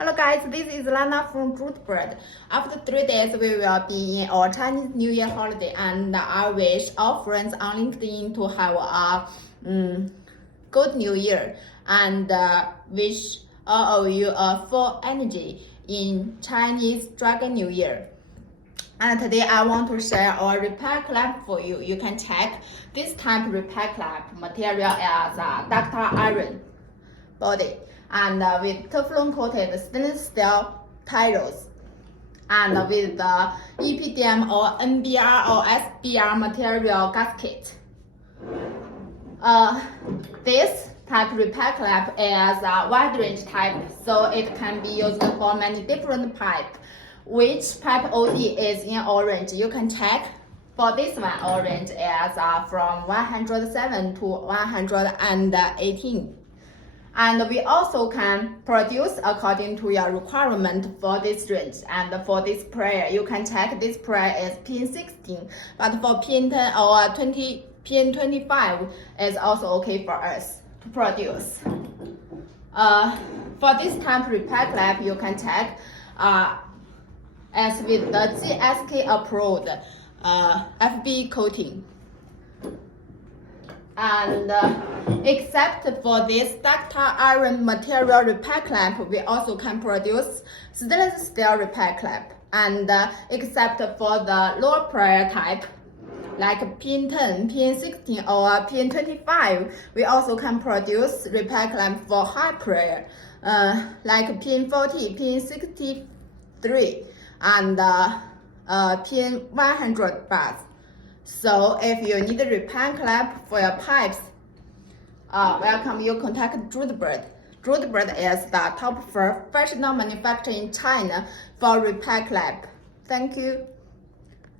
Hello guys, this is Lana from Judberd. After 3 days, we will be in our Chinese New Year holiday, and I wish all friends on LinkedIn to have a good New Year, and wish all of you a full energy in Chinese Dragon New Year. And today I want to share our repair clamp for you. You can check this type repair clamp material as a ductile iron body and with Teflon coated stainless steel tiles and with the EPDM or NBR or SBR material gasket. This type repair clamp is a wide range type, so it can be used for many different pipes. Which pipe OD is in orange? You can check. For this one, orange is from 107 to 118. And we also can produce according to your requirement for this range. And for this sprayer, you can check this sprayer is pin 16, but for pin 10 or 20, pin 25 is also okay for us to produce. For this type repair clamp, you can check as with the GSK approved FB coating. And except for this ductile iron material repair clamp, we also can produce stainless steel repair clamp. And except for the lower prayer type, like pin 10, pin 16, or pin 25, we also can produce repair clamp for high prayer, like pin 40, pin 63, and pin 100 bars. So if you need a repair clamp for your pipes, welcome you contact Judberd. Judberd is the top professional manufacturer in China for repair clamp. Thank you.